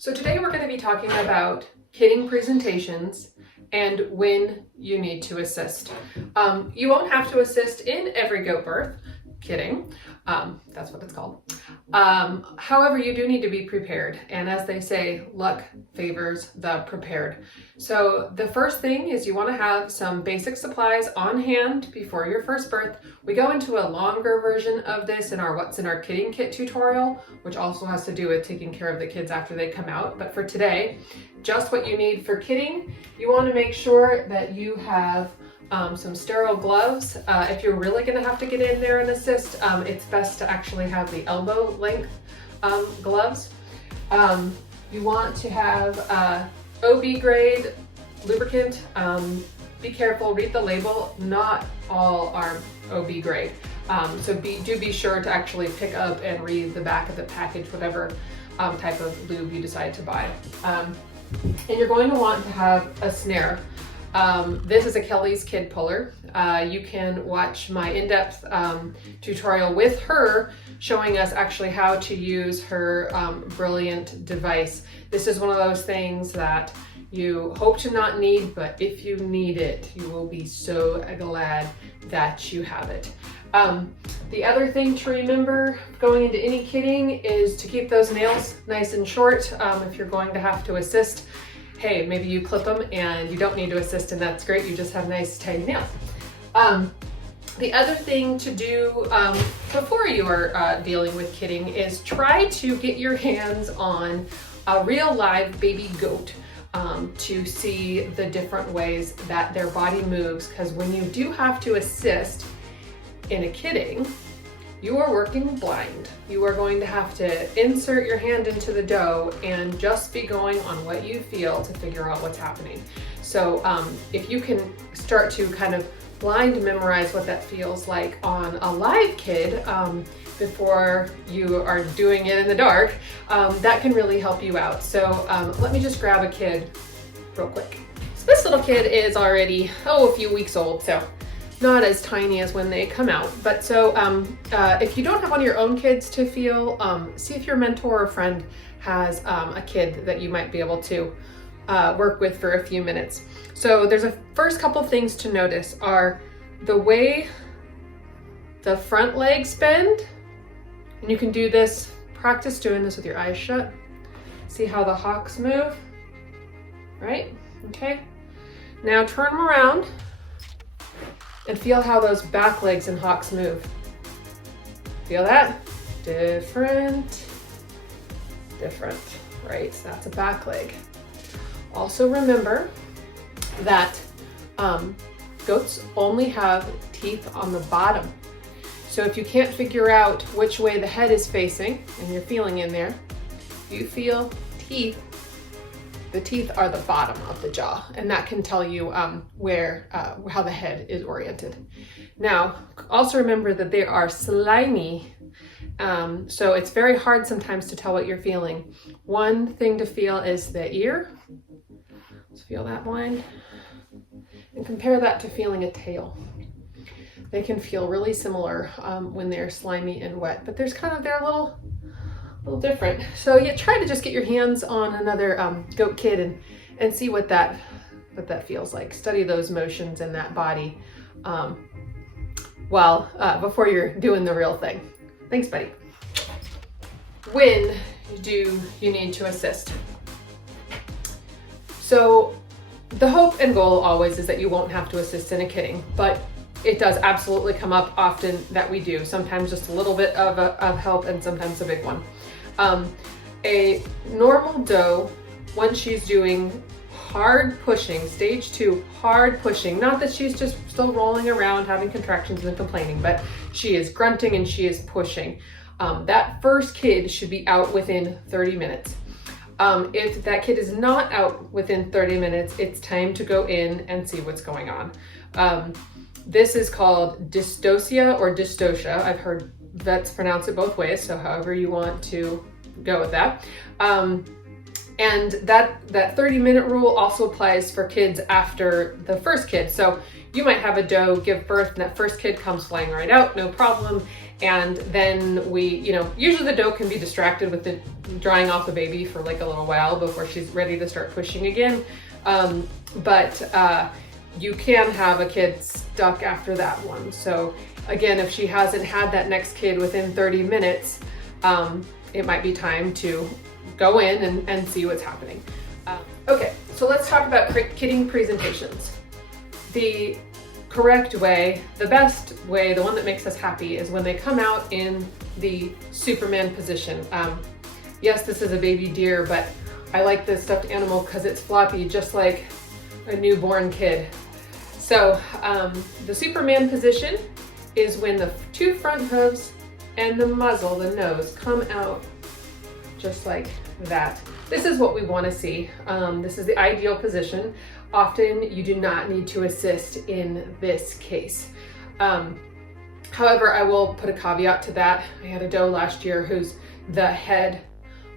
So today we're going to be talking about kidding presentations and when you need to assist. You won't have to assist in every goat birth, kidding, that's what it's called. However, you do need to be prepared. And as they say, luck favors the prepared. So the first thing is you want to have some basic supplies on hand before your first birth. We go into a longer version of this in our What's in Our Kidding Kit tutorial, which also has to do with taking care of the kids after they come out. But for today, just what you need for kidding. You want to make sure that you have some sterile gloves. If you're really going to have to get in there and assist, it's best to actually have the elbow length gloves. You want to have OB grade lubricant. Be careful, read the label. Not all are OB grade. So do be sure to actually pick up and read the back of the package, whatever type of lube you decide to buy. And you're going to want to have a snare. This is a Kelly's Kid Puller. You can watch my in-depth tutorial with her showing us actually how to use her brilliant device. This is one of those things that you hope to not need, but if you need it, you will be so glad that you have it. The other thing to remember going into any kidding is to keep those nails nice and short. If you're going to have to assist, hey, maybe you clip them and you don't need to assist, and that's great. You just have nice tidy nails. The other thing to do before you are dealing with kidding is try to get your hands on a real live baby goat to see the different ways that their body moves, because when you do have to assist in a kidding, you are working blind. You are going to have to insert your hand into the dough and just be going on what you feel to figure out what's happening. So if you can start to kind of blind memorize what that feels like on a live kid before you are doing it in the dark, that can really help you out. So let me just grab a kid real quick. So this little kid is already, a few weeks old, so not as tiny as when they come out. But so if you don't have one of your own kids to feel, see if your mentor or friend has a kid that you might be able to work with for a few minutes. So there's a first couple things to notice are the way the front legs bend. And you can do this, practice doing this with your eyes shut. See how the hocks move, right? Okay. Now turn them around and feel how those back legs and hocks move. Feel that? Different, right? So that's a back leg. Also remember that goats only have teeth on the bottom. So if you can't figure out which way the head is facing and you're feeling in there, you feel teeth. The teeth are the bottom of the jaw, and that can tell you how the head is oriented. Now, also remember that they are slimy, so it's very hard sometimes to tell what you're feeling. One thing to feel is the ear. Let's feel that blind, and compare that to feeling a tail. They can feel really similar when they're slimy and wet, but they're a little different. So yeah, try to just get your hands on another goat kid and see what that feels like. Study those motions in that body before you're doing the real thing. Thanks, buddy. When do you need to assist? So the hope and goal always is that you won't have to assist in a kidding, but it does absolutely come up often that we do. Sometimes just a little bit of help and sometimes a big one. A normal doe, once she's doing hard pushing, stage 2, hard pushing, not that she's just still rolling around having contractions and complaining, but she is grunting and she is pushing. That first kid should be out within 30 minutes. If that kid is not out within 30 minutes, it's time to go in and see what's going on. This is called dystocia or dystocia. I've heard vets pronounce it both ways, so however you want to go with that. And that 30-minute rule also applies for kids after the first kid. So you might have a doe give birth and that first kid comes flying right out, no problem. And then we, usually the doe can be distracted with the drying off the baby for like a little while before she's ready to start pushing again. But you can have a kid stuck after that one. So again, if she hasn't had that next kid within 30 minutes, it might be time to go in and see what's happening. Okay, so let's talk about kidding presentations. The correct way, the best way, the one that makes us happy is when they come out in the Superman position. Yes, this is a baby deer, but I like this stuffed animal because it's floppy, just like a newborn kid. So the Superman position is when the two front hooves and the muzzle, the nose, come out just like that. This is what we want to see. This is the ideal position. Often you do not need to assist in this case. However, I will put a caveat to that. I had a doe last year the head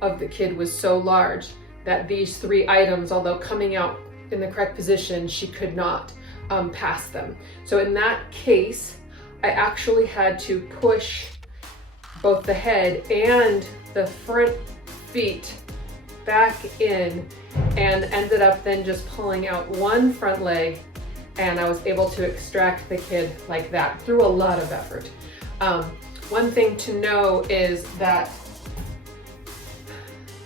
of the kid was so large that these three items, although coming out in the correct position, she could not pass them. So in that case, I actually had to push both the head and the front feet back in, and ended up then just pulling out one front leg, and I was able to extract the kid like that through a lot of effort. One thing to know is that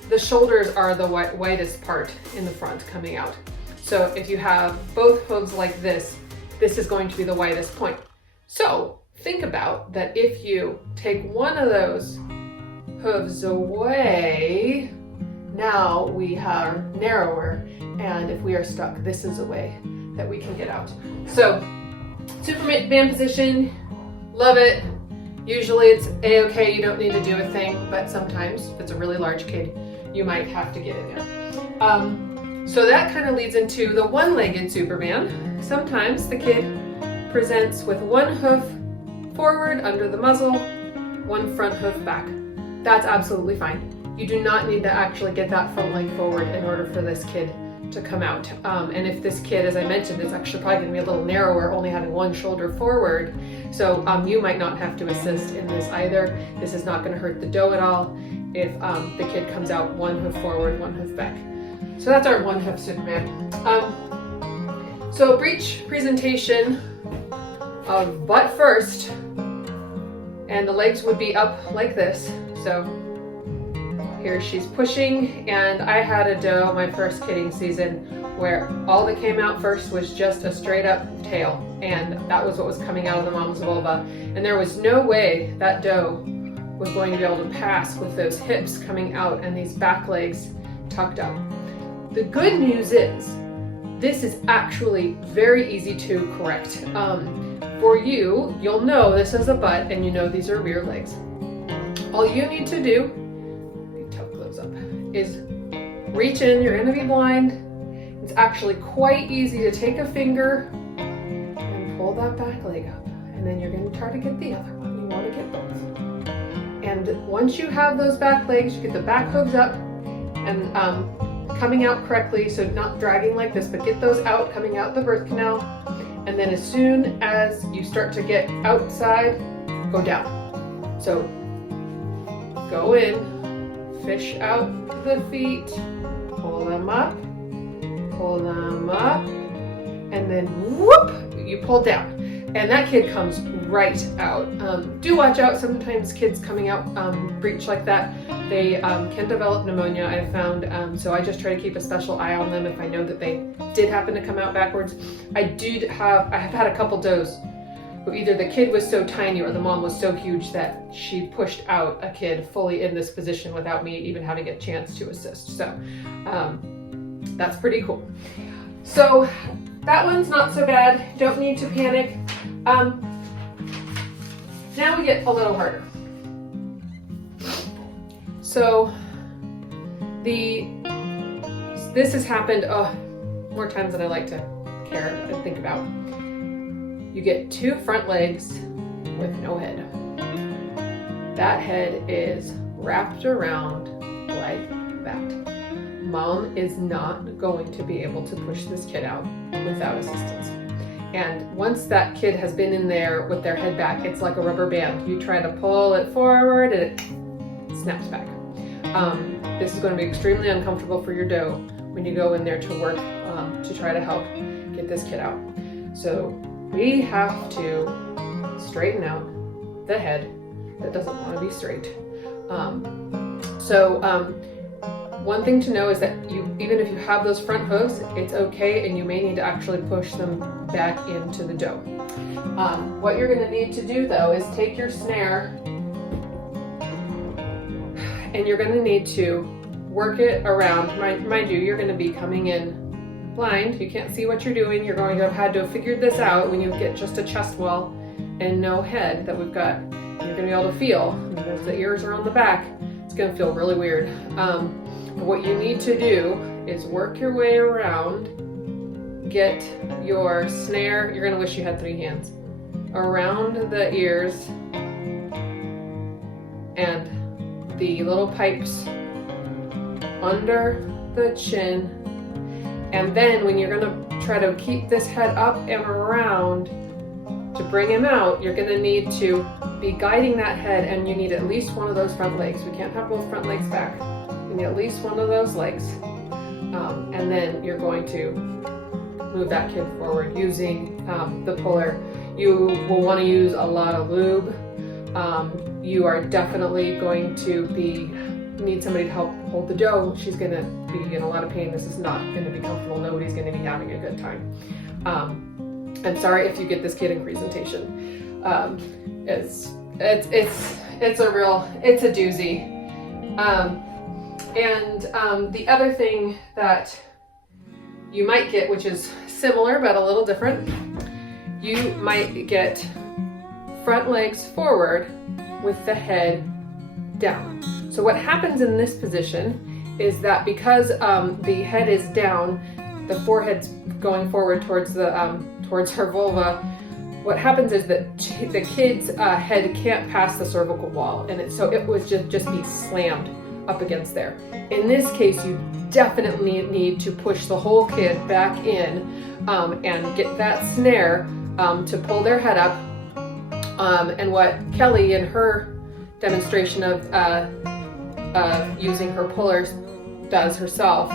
the shoulders are the widest part in the front coming out. So if you have both hooves like this is going to be the widest point. So think about that, if you take one of those hooves away, now we are narrower, and if we are stuck, this is a way that we can get out. So Superman position, love it. Usually it's a-okay, you don't need to do a thing, but sometimes if it's a really large kid, you might have to get in there. So that kind of leads into the one-legged Superman. Sometimes the kid presents with one hoof forward under the muzzle, one front hoof back. That's absolutely fine. You do not need to actually get that front leg forward in order for this kid to come out. And if this kid, as I mentioned, is actually probably going to be a little narrower, only having one shoulder forward, so you might not have to assist in this either. This is not going to hurt the doe at all if the kid comes out one hoof forward, one hoof back. So that's our one hoof Superman. So a breech presentation of butt first, and the legs would be up like this. So here she's pushing, and I had a doe my first kidding season where all that came out first was just a straight up tail, and that was what was coming out of the mom's vulva, and there was no way that doe was going to be able to pass with those hips coming out and these back legs tucked up. The good news is this is actually very easy to correct. For you, you'll know this is a butt and you know these are rear legs. All you need to do, is reach in. You're going to be blind. It's actually quite easy to take a finger and pull that back leg up, and then you're going to try to get the other one. You want to get both. And once you have those back legs, you get the back hooves up and coming out correctly, so not dragging like this, but get those out, coming out the birth canal. And then as soon as you start to get outside, go down. So go in, fish out the feet, pull them up, and then whoop, you pull down. And that kid comes right out. Do watch out, sometimes kids coming out breech like that, they can develop pneumonia, I've found, so I just try to keep a special eye on them if I know that they did happen to come out backwards. I have had a couple does who either the kid was so tiny or the mom was so huge that she pushed out a kid fully in this position without me even having a chance to assist. So that's pretty cool. So that one's not so bad, don't need to panic. Now we get a little harder. So this has happened more times than I like to care and think about. You get two front legs with no head. That head is wrapped around like that. Mom is not going to be able to push this kid out without assistance. And once that kid has been in there with their head back, it's like a rubber band. You try to pull it forward and it snaps back. This is going to be extremely uncomfortable for your doe when you go in there to work to try to help get this kid out. So we have to straighten out the head that doesn't want to be straight. One thing to know is that even if you have those front hooves, it's okay, and you may need to actually push them back into the doe. What you're going to need to do though is take your snare, and you're going to need to work it around. Mind you, you're going to be coming in blind. You can't see what you're doing. You're going to have had to have figured this out when you get just a chest wall and no head that we've got. You're going to be able to feel, because the ears are on the back, it's going to feel really weird. What you need to do is work your way around, get your snare, you're going to wish you had 3 hands, around the ears and the little pipes under the chin. And then when you're going to try to keep this head up and around to bring him out, you're going to need to be guiding that head, and you need at least one of those front legs. We can't have both front legs back. You need at least one of those legs. And then you're going to move that kid forward using the puller. You will want to use a lot of lube. You are definitely going to need somebody to help hold the doe. She's going to be in a lot of pain. This is not going to be comfortable. Nobody's going to be having a good time. I'm sorry if you get this kid in presentation. It's a doozy. The other thing that you might get, which is similar but a little different, you might get front legs forward with the head down. So what happens in this position is that because the head is down, the forehead's going forward towards her vulva. What happens is that the kid's head can't pass the cervical wall, and it would just be slammed up against there. In this case, you definitely need to push the whole kid back in and get that snare to pull their head up. And what Kelly, in her demonstration of using her pullers, does herself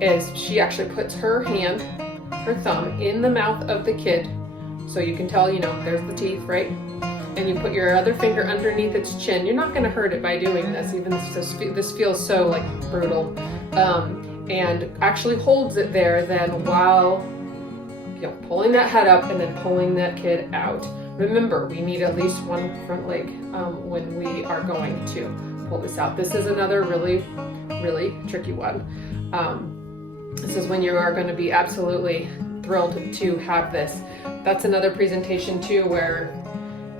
is she actually puts her thumb in the mouth of the kid. So you can tell, there's the teeth, right? And you put your other finger underneath its chin. You're not going to hurt it by doing this, even this feels so like brutal. And actually holds it there then while pulling that head up and then pulling that kid out. Remember, we need at least one front leg when we are going to pull this out. This is another really, really tricky one. This is when you are going to be absolutely thrilled to have this. That's another presentation too, where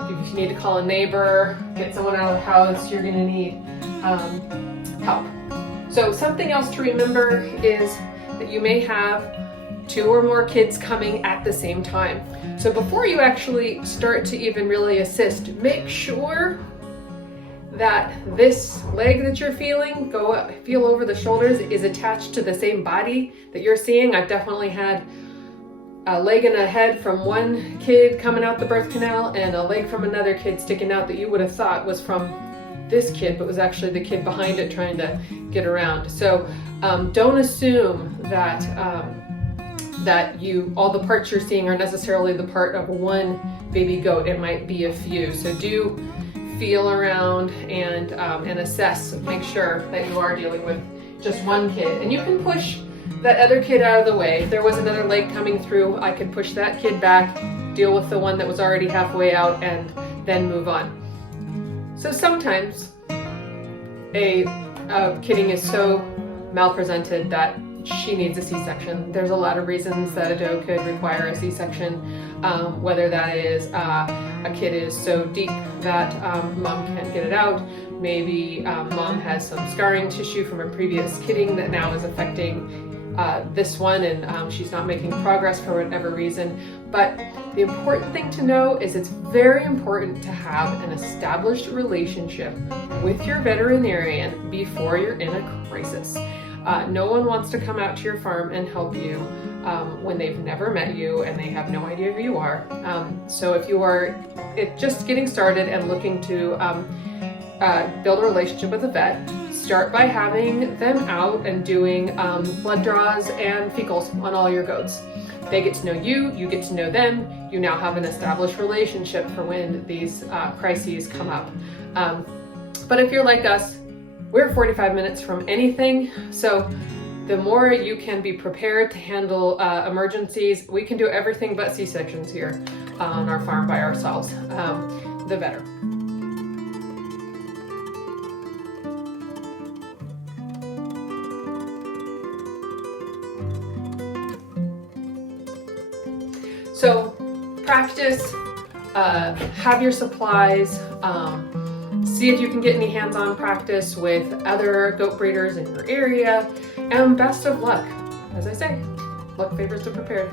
if you need to call a neighbor, get someone out of the house, you're going to need help. So something else to remember is that you may have 2 or more kids coming at the same time. So before you actually start to even really assist, make sure that this leg that you're feeling, feel over the shoulders, is attached to the same body that you're seeing. I've definitely had a leg and a head from one kid coming out the birth canal and a leg from another kid sticking out that you would have thought was from this kid, but was actually the kid behind it trying to get around. So don't assume that all the parts you're seeing are necessarily the part of one baby goat. It might be a few. So do feel around and assess, make sure that you are dealing with just one kid. And you can push that other kid out of the way. If there was another leg coming through, I could push that kid back, deal with the one that was already halfway out, and then move on. So sometimes a kidding is so malpresented that she needs a C-section. There's a lot of reasons that a doe could require a C-section, whether that is a kid is so deep that mom can't get it out. Maybe mom has some scarring tissue from a previous kidding that now is affecting this one, and she's not making progress for whatever reason. But the important thing to know is it's very important to have an established relationship with your veterinarian before you're in a crisis. No one wants to come out to your farm and help you when they've never met you and they have no idea who you are. So if you are just getting started and looking to build a relationship with a vet, start by having them out and doing blood draws and fecals on all your goats. They get to know you, you get to know them, you now have an established relationship for when these crises come up. But if you're like us, we're 45 minutes from anything, so the more you can be prepared to handle emergencies, we can do everything but C-sections here on our farm by ourselves, the better. So practice, have your supplies, see if you can get any hands-on practice with other goat breeders in your area, and best of luck. As I say, luck favors the prepared.